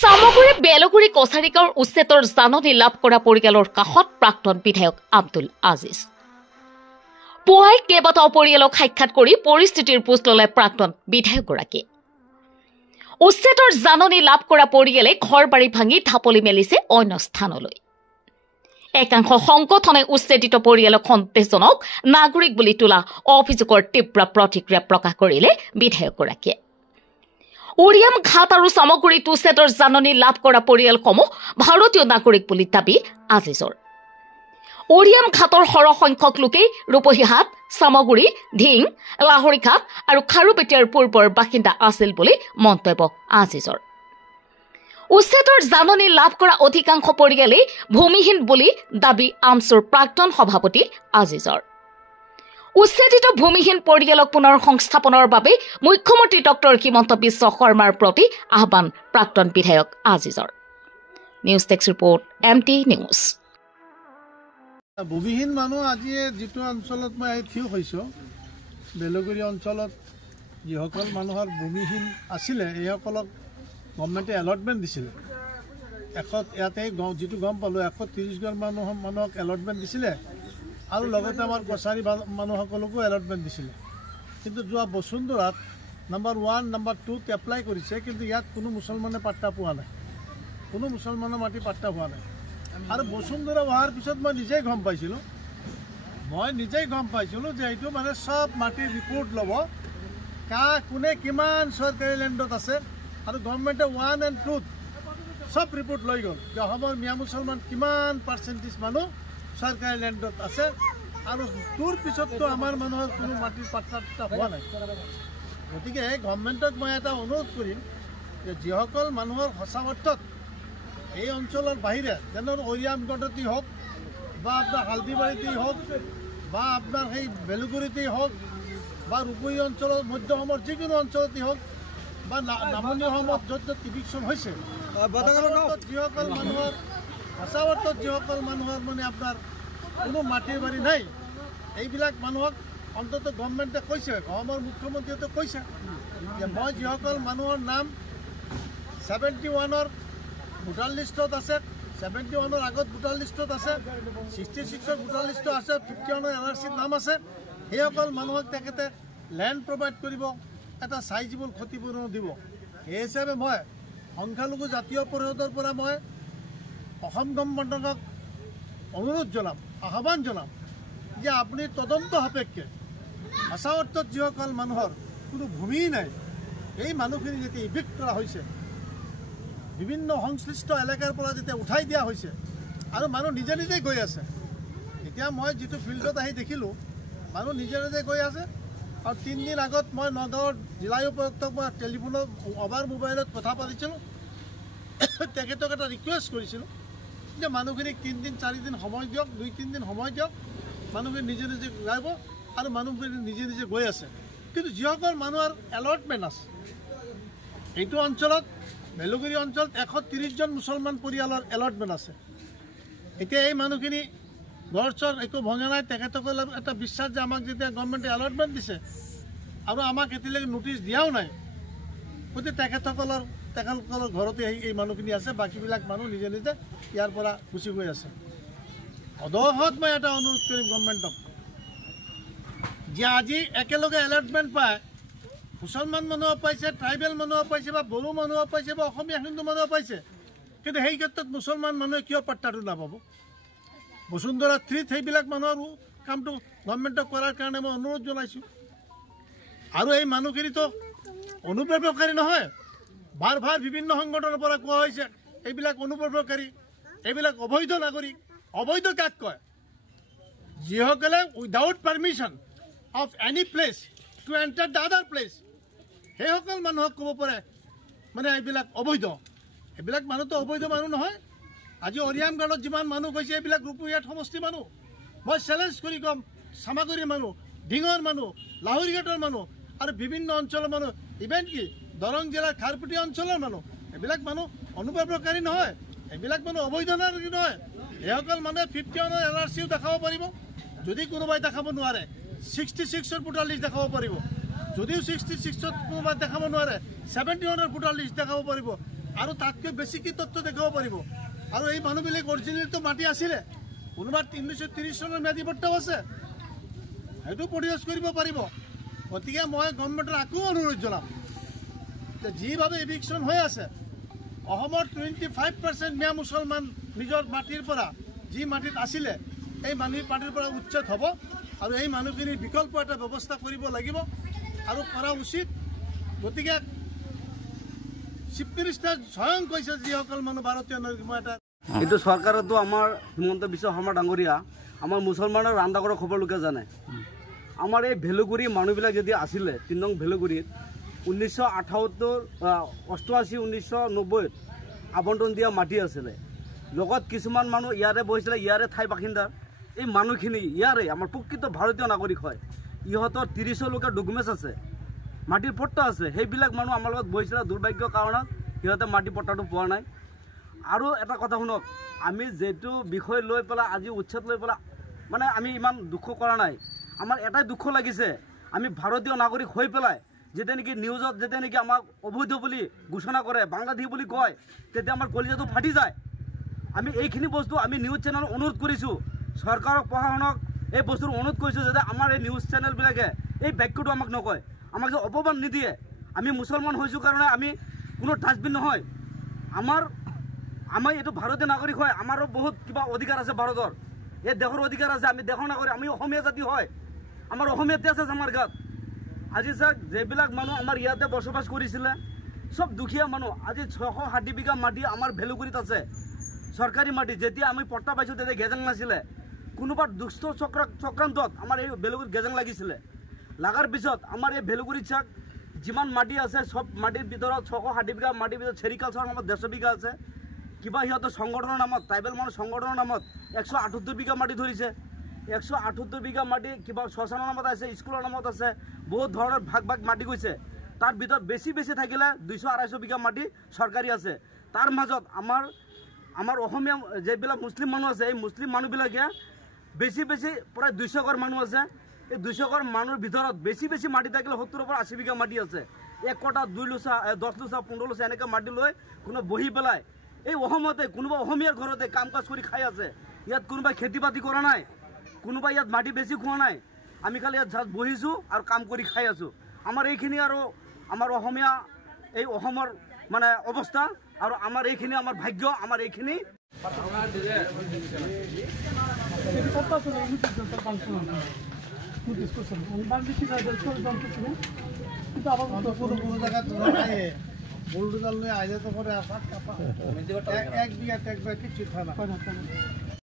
সামগুৰি বেলগুৰি কছাৰীগাঁৱৰ উচ্ছেদৰ জাননী লাভ কৰা পৰিয়ালৰ কাষত প্ৰাক্তন বিধায়ক আব্দুল আজিজ। পুৱাই কেইবাটাও পৰিয়ালক সাক্ষাৎ কৰি পৰিস্থিতিৰ বুজ ললে প্ৰাক্তন বিধায়কগৰাকীয়ে। উচ্ছেদৰ জাননী লাভ কৰা পৰিয়ালে ঘৰ বাৰী ভাঙি ঢাপলি মেলিছে অন্য স্থানলৈ। একাংশ সংগঠনে উচ্ছেদিত পৰিয়ালক সন্দেহজনক নাগৰিক বুলি তোলা অভিযোগৰ তীব্ৰ প্ৰতিক্ৰিয়া প্ৰকাশ কৰিলে বিধায়কগৰাকীয়ে। উৰিয়াম ঘাট আৰু সামগুৰিত উচ্ছেদৰ জাননী লাভ কৰা পৰিয়ালসমূহ ভাৰতীয় নাগৰিক বুলি দাবী আজিজৰ। উৰিয়াম ঘাটৰ সৰহ সংখ্যক লোকেই ৰূপহীহাট, সামগুৰি, ঢিং, লাহৰীঘাট আৰু খাৰুপেটীয়াৰ পূৰ্বৰ বাসিন্দা আছিল বুলি মন্তব্য আজিজৰ। উচ্ছেদৰ জাননী লাভ কৰা অধিকাংশ পৰিয়ালেই ভূমিহীন বুলি দাবী আমছুৰ প্ৰাক্তন সভাপতি আজিজৰ। উচ্ছেদিত ভূমিহীন পৰিয়ালক পুনৰ সংস্থাপনৰ বাবে মুখ্যমন্ত্ৰী ডক্টৰ হিমন্ত বিশ্ব শৰ্মাৰ প্ৰতি আহ্বান প্ৰাক্তন বিধায়ক আজিজৰ। News desk report MT news. ভূমিহীন মানুহ আজি যিটো অঞ্চলত মই থিয় হৈছোঁ, বেলগুৰি অঞ্চলত যিসকল মানুহৰ ভূমিহীন আছিলে এইসকলক গভৰ্ণমেণ্টে এলটমেণ্ট দিছিলে। ইয়াতে যিটো গম পালোঁ 130 জন মানুহক এলটমেণ্ট দিছিলে আৰু লগতে আমাৰ কছাৰী মানুহসকলকো এলটমেণ্ট দিছিলে। কিন্তু যোৱা বসুন্ধৰাত নম্বৰ 1, নম্বৰ 2ত এপ্লাই কৰিছে, কিন্তু ইয়াত কোনো মুছলমানে পাত্তা পোৱা নাই, কোনো মুছলমানৰ মাটি পাত্তা পোৱা নাই। আৰু বসুন্ধৰা হোৱাৰ পিছত মই নিজেই গম পাইছিলোঁ যে এইটো মানে চব মাটিৰ ৰিপৰ্ট ল'ব, কোনে কিমান চৰকাৰী লেণ্ডত আছে, আৰু গভৰ্ণমেণ্টে 1 and 2ত চব ৰিপৰ্ট লৈ গ'ল যে অসমৰ মিয়া মুছলমান কিমান পাৰ্চেণ্টেজ মানুহ চৰকাৰী লেণ্ডত আছে, আৰু তোৰ পিছততো আমাৰ মানুহৰ কোনো মাটিৰ পাত্তা হোৱা নাই। গতিকে গভৰ্ণমেণ্টক মই এটা অনুৰোধ কৰিম যে যিসকল মানুহৰ সঁচা অৰ্থত এই অঞ্চলৰ বাহিৰে, যেনে অৰিয়ামগড়তেই হওক বা আপোনাৰ হালদিবাৰীতেই হওক বা আপোনাৰ সেই বেলগুৰিতেই হওক বা ৰূপহী অঞ্চলৰ মধ্য অসমৰ যিকোনো অঞ্চলতেই হওক বা নামনি অসমত য'ত ইভিকশ্যন হৈছে, যিসকল মানুহৰ সঁচা অৰ্থত যিসকল মানুহৰ মানে আপোনাৰ কোনো মাটিৰ বাৰী নাই, এইবিলাক মানুহক অন্তত গভৰ্ণমেণ্টে কৈছে, অসমৰ মুখ্যমন্ত্ৰীয়েতো কৈছে যে মই যিসকল মানুহৰ নাম 71ৰ ভোটাৰ লিষ্টত আছে, 71ৰ আগত ভোটাৰ লিষ্টত আছে, 66ৰ ভোটাৰ লিষ্টত আছে, 51ৰ NRCত নাম আছে, সেইসকল মানুহক তেখেতে লেণ্ড প্ৰভাইড কৰিব, এটা চাইজেবল ক্ষতিপূৰণ দিব। সেই হিচাপে মই সংখ্যালঘু জাতীয় পৰিষদৰ পৰা মই অসম গভৰ্ণমেণ্টক অনুৰোধ জনাম, আহ্বান জনাম যে আপুনি তদন্ত সাপেক্ষে সঁচা অৰ্থত যিসকল মানুহৰ কোনো ভূমি নাই, এই মানুহখিনি যেতিয়া ইভিক্ট কৰা হৈছে, বিভিন্ন সংশ্লিষ্ট এলেকাৰ পৰা যেতিয়া উঠাই দিয়া হৈছে আৰু মানুহ নিজে নিজে গৈ আছে। এতিয়া মই যিটো ফিল্ডত আহি দেখিলোঁ, মানুহ নিজে নিজে গৈ আছে। আৰু 3 দিন আগত মই নগাঁৱৰ জিলা উপায়ুক্তক মই টেলিফোনত অভাৰ মোবাইলত কথা পাতিছিলোঁ, তেখেতক এটা ৰিকুৱেষ্ট কৰিছিলোঁ যে মানুহখিনিক 3 দিন 4 দিন সময় দিয়ক, 2-3 দিন সময় দিয়ক, মানুহখিনি নিজে নিজে যাব, আৰু মানুহখিনি নিজে নিজে গৈ আছে। কিন্তু যিসকল মানুহৰ এলটমেণ্ট আছে, এইটো অঞ্চলত বেলগুৰি অঞ্চলত 130 জন মুছলমান পৰিয়ালৰ এলটমেণ্ট আছে। এতিয়া এই মানুহখিনি ঘৰ-চৰ একো ভঙা নাই, তেখেতসকলে এটা বিশ্বাস যে আমাক যেতিয়া গভৰ্ণমেণ্টে এলটমেণ্ট দিছে আৰু আমাক এতিয়ালৈকে নোটিছ দিয়াও নাই, গতিকে তেখেতসকলৰ ঘৰতে এই মানুহখিনি আছে, বাকীবিলাক মানুহ নিজে নিজে ইয়াৰ পৰা গুচি গৈ আছে। অদহত মই এটা অনুৰোধ কৰিম গভৰ্ণমেণ্টক যে আজি একেলগে এলটমেণ্ট পায়, মুছলমান মানুহো পাইছে, ট্ৰাইবেল মানুহো পাইছে, বা বড়ো মানুহো পাইছে, বা অসমীয়া হিন্দু মানুহো পাইছে, কিন্তু সেই ক্ষেত্ৰত মুছলমান মানুহে কিয় পাত্তাটো নাপাব? বসুন্ধৰা 3ত সেইবিলাক মানুহৰ কামটো গভৰ্ণমেণ্টক কৰাৰ কাৰণে মই অনুৰোধ জনাইছোঁ। আৰু এই মানুহখিনিতো অনুপ্ৰৱেশকাৰী নহয়, ভাৰ বিভিন্ন সংগঠনৰ পৰা কোৱা হৈছে এইবিলাক অনুপ্ৰৱেশকাৰী, এইবিলাক অবৈধ নাগৰিক। অবৈধ কাক কয়? যিসকলে without permission of any place to enter the আদাৰ প্লেচ, সেইসকল মানুহক ক'ব পাৰে মানে এইবিলাক অবৈধ। এইবিলাক মানুহতো অবৈধ মানুহ নহয়। আজি অৰিয়ামগড়ত যিমান মানুহ গৈছে, এইবিলাক ৰূপহীহাট সমষ্টি মানুহ। মই চেলেঞ্জ কৰি ক'ম, চামাগুৰিৰ মানুহ, ঢিঙৰ মানুহ, লাহৰীঘাটৰ মানুহ আৰু বিভিন্ন অঞ্চলৰ মানুহ, ইভেন কি দৰং জিলাৰ খাৰপুটীয়া অঞ্চলৰ মানুহ, এইবিলাক মানুহ অনুপ্ৰৱেশকাৰী নহয়, এইবিলাক মানুহ অবৈধ নাগৰিক নহয়। এইসকল মানুহে 51ৰ NRCও দেখাব পাৰিব, যদি কোনোবাই দেখাব নোৱাৰে 66ৰ ভোটাৰ লিষ্ট দেখাব পাৰিব, যদিও 66ত কোনোবাই দেখাব নোৱাৰে 71ৰ ভোটাৰ লিষ্ট দেখাব পাৰিব, আৰু তাতকৈ বেছি কি তথ্য দেখাব পাৰিব আৰু এই মানুহবিলাক অৰিজিনেলটো মাটি আছিলে কোনোবা 1930 চনৰ ম্যাদী পট্টাও আছে সেইটো প্ৰডিউচ কৰিব পাৰিব গতিকে মই গভৰ্ণমেণ্টৰ আকৌ অনুৰোধ জনাম যে যিভাৱে এভিকশ্যন হৈ আছে অসমৰ 25% মিয়া মুছলমান নিজৰ মাটিৰ পৰা যি মাটিত আছিলে এই মাটিৰ পৰা উচ্ছেদ হ'ব আৰু এই মানুহখিনিৰ বিকল্প এটা ব্যৱস্থা কৰিব লাগিব আৰু কৰা উচিত গতিকে চিফ মিনিষ্টাৰ স্বয়ং কৈছে যিসকল মানুহ ভাৰতীয় নাগৰিক মই এটা এইটো চৰকাৰতো আমাৰ হিমন্ত বিশ্ব শৰ্মা ডাঙৰীয়া আমাৰ মুছলমানৰ ৰান্ধা কৰা খবৰ লোকে জানে আমাৰ এই ভেলুগুৰি মানুহবিলাক যদি আছিলে 3 নং ভেলুগুৰিত 1988 1990 আবণ্টন দিয়া মাটি আছিলে লগত কিছুমান মানুহ ইয়াৰে বহিছিলে ইয়াৰে ঠাই বাসিন্দা এই মানুহখিনি ইয়াৰে আমাৰ প্ৰকৃত ভাৰতীয় নাগৰিক হয় ইহঁতৰ 30 লোকৰ ডকুমেণ্টছ আছে মাটিৰ পট্টা আছে সেইবিলাক মানুহ আমাৰ লগত বহিছিলে দুৰ্ভাগ্যৰ কাৰণত সিহঁতে মাটি পট্টাটো পোৱা নাই আৰু এটা কথা শুনক আমি যেটো বিষয় লৈ পেলাই আজি উচ্ছেদ লৈ পেলাই মানে আমি ইমান দুখ কৰা নাই আমাৰ এটাই দুখ লাগিছে আমি ভাৰতীয় নাগৰিক হৈ পেলাই যেতে নেকি নিউজত যেতে নেকি আমাক অবৈধ বুলি ঘোষণা কৰে বাংলাদেশী বুলি কয় তেতিয়া আমাৰ কলিজাটো ফাটি যায় আমি এইখিনি বস্তু আমি নিউজ চেনেল অনুৰোধ কৰিছোঁ চৰকাৰক প্ৰশাসনক এই বস্তুৰ অনুৰোধ কৰিছোঁ যাতে আমাৰ এই নিউজ চেনেলবিলাকে এই বাক্যটো আমাক নকয় আমাক যে অপমান নিদিয়ে আমি মুছলমান হৈছোঁ কাৰণে আমি কোনো ডাষ্টবিন নহয় আমাৰ এইটো ভাৰতীয় নাগৰিক হয় আমাৰো বহুত কিবা অধিকাৰ আছে ভাৰতৰ এই দেশৰ অধিকাৰ আছে আমি দেশৰ নাগৰিক আমি অসমীয়া জাতি হয় আমাৰ অসমীয়া তেজ আছে আমাৰ গাত আজি চাওক যেবিলাক মানুহ আমাৰ ইয়াতে বসবাস কৰিছিলে সব দুখীয়া মানুহ আজি 660 বিঘা মাটি আমাৰ ভেলুগুৰিত আছে চৰকাৰী মাটি যেতিয়া আমি পট্টা পাইছোঁ তেতিয়া গেজাং নাছিলে কোনোবা দুষ্ট চক্ৰান্তত আমাৰ এই ভেলুগুৰিত গেজাং লাগিছিলে লাগাৰ পিছত আমাৰ এই ভেলুগুৰিত চাওক যিমান মাটি আছে সব মাটিৰ ভিতৰত 660 বিঘা মাটিৰ ভিতৰত চেৰিকালচাৰৰ নামত 150 বিঘা আছে কিবা সিহঁতৰ সংগঠনৰ নামত ট্ৰাইবেল মানুহ সংগঠনৰ নামত 178 বিঘা মাটি ধৰিছে 178 বিঘা মাটি কিবা শ্মশানৰ নামত আছে স্কুলৰ নামত আছে বহুত ধৰণৰ ভাগ মাটি গৈছে তাৰ ভিতৰত বেছি থাকিলে 200-250 বিঘা মাটি চৰকাৰী আছে তাৰ মাজত আমাৰ অসমীয়া যেবিলাক মুছলিম মানুহ আছে এই মুছলিম মানুহবিলাকে বেছি প্ৰায় 200 ঘৰ মানুহ আছে এই 200 ঘৰ মানুহৰ ভিতৰত বেছি মাটি থাকিলে 70-80 বিঘা মাটি আছে এক কটা 2 লোচা 10 লোচা 15 লোচা এনেকৈ মাটি লৈ কোনো বহি পেলাই এই অসমতে কোনোবা অসমীয়াৰ ঘৰতে কাম কাজ কৰি খাই আছে ইয়াত কোনোবাই খেতি বাতি কৰা নাই কোনোবাই ইয়াত মাটি বেছি খোৱা নাই আমি খালি ইয়াত বহিছোঁ আৰু কাম কৰি খাই আছোঁ আমাৰ এইখিনি আৰু আমাৰ অসমীয়া এই অসমৰ মানে অৱস্থা আৰু আমাৰ এইখিনি আমাৰ ভাগ্য আমাৰ এইখিনি বুলডোজাৰ নিয়ে আইলে তো পৰে এক বিঘা কিছু থানা